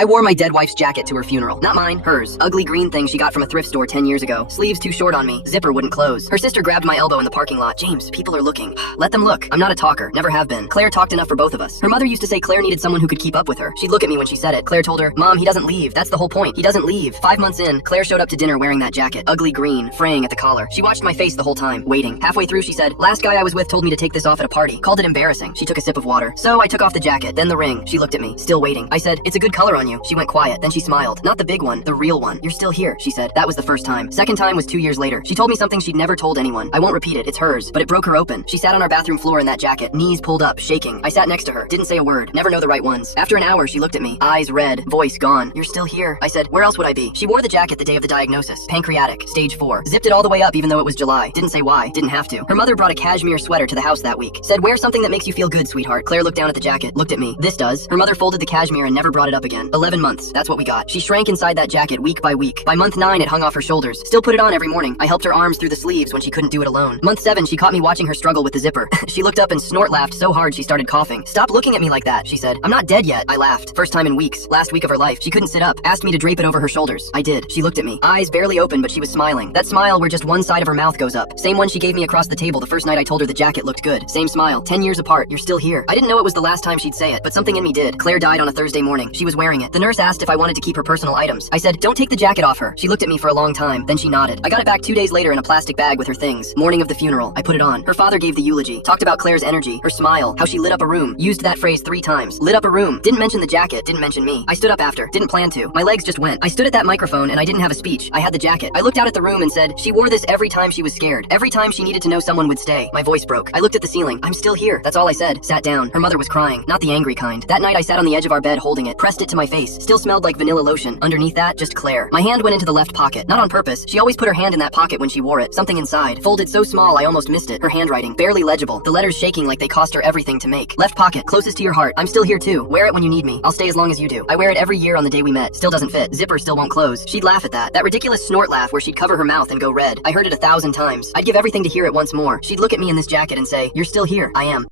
I wore my dead wife's jacket to her funeral. Not mine, hers. Ugly green thing she got from a thrift store 10 years ago. Sleeves too short on me. Zipper wouldn't close. Her sister grabbed my elbow in the parking lot. James, people are looking. Let them look. I'm not a talker. Never have been. Claire talked enough for both of us. Her mother used to say Claire needed someone who could keep up with her. She'd look at me when she said it. Claire told her, Mom, he doesn't leave. That's the whole point. He doesn't leave. 5 months in, Claire showed up to dinner wearing that jacket. Ugly green, fraying at the collar. She watched my face the whole time, waiting. Halfway through, she said, last guy I was with told me to take this off at a party. Called it embarrassing. She took a sip of water. So I took off the jacket, then the ring. She looked at me, still waiting. I said, it's a good color on you. She went quiet. Then she smiled. Not the big one, the real one. You're still here, she said. That was the first time. Second time was 2 years later. She told me something she'd never told anyone. I won't repeat it. It's hers. But it broke her open. She sat on our bathroom floor in that jacket, knees pulled up, shaking. I sat next to her. Didn't say a word. Never know the right ones. After an hour, she looked at me. Eyes red. Voice gone. You're still here. I said, where else would I be? She wore the jacket the day of the diagnosis. Pancreatic. Stage 4. Zipped it all the way up even though it was July. Didn't say why. Didn't have to. Her mother brought a cashmere sweater to the house that week. Said, wear something that makes you feel good, sweetheart. Claire looked down at the jacket. Looked at me. This does. Her mother folded the cashmere and never brought it up again. 11 months. That's what we got. She shrank inside that jacket week by week. By month 9, it hung off her shoulders. Still put it on every morning. I helped her arms through the sleeves when she couldn't do it alone. Month 7, she caught me watching her struggle with the zipper. She looked up and snort laughed so hard she started coughing. Stop looking at me like that, she said. I'm not dead yet. I laughed. First time in weeks. Last week of her life. She couldn't sit up. Asked me to drape it over her shoulders. I did. She looked at me. Eyes barely open, but she was smiling. That smile where just one side of her mouth goes up. Same one she gave me across the table the first night I told her the jacket looked good. Same smile. 10 years apart. You're still here. I didn't know it was the last time she'd say it, but something in me did. Claire died on a Thursday morning. She was wearing it. The nurse asked if I wanted to keep her personal items. I said, don't take the jacket off her. She looked at me for a long time. Then she nodded. I got it back 2 days later in a plastic bag with her things. Morning of the funeral. I put it on. Her father gave the eulogy. Talked about Claire's energy, her smile, how she lit up a room. Used that phrase 3 times. Lit up a room. Didn't mention the jacket. Didn't mention me. I stood up after. Didn't plan to. My legs just went. I stood at that microphone and I didn't have a speech. I had the jacket. I looked out at the room and said, she wore this every time she was scared. Every time she needed to know someone would stay. My voice broke. I looked at the ceiling. I'm still here. That's all I said. Sat down. Her mother was crying. Not the angry kind. That night I sat on the edge of our bed holding it. Pressed it to my face. Still smelled like vanilla lotion. Underneath that, just Claire. My hand went into the left pocket. Not on purpose. She always put her hand in that pocket when she wore it. Something inside. Folded so small I almost missed it. Her handwriting. Barely legible. The letters shaking like they cost her everything to make. Left pocket. Closest to your heart. I'm still here too. Wear it when you need me. I'll stay as long as you do. I wear it every year on the day we met. Still doesn't fit. Zipper still won't close. She'd laugh at that. That ridiculous snort laugh where she'd cover her mouth and go red. I heard it 1,000 times. I'd give everything to hear it once more. She'd look at me in this jacket and say, you're still here. I am.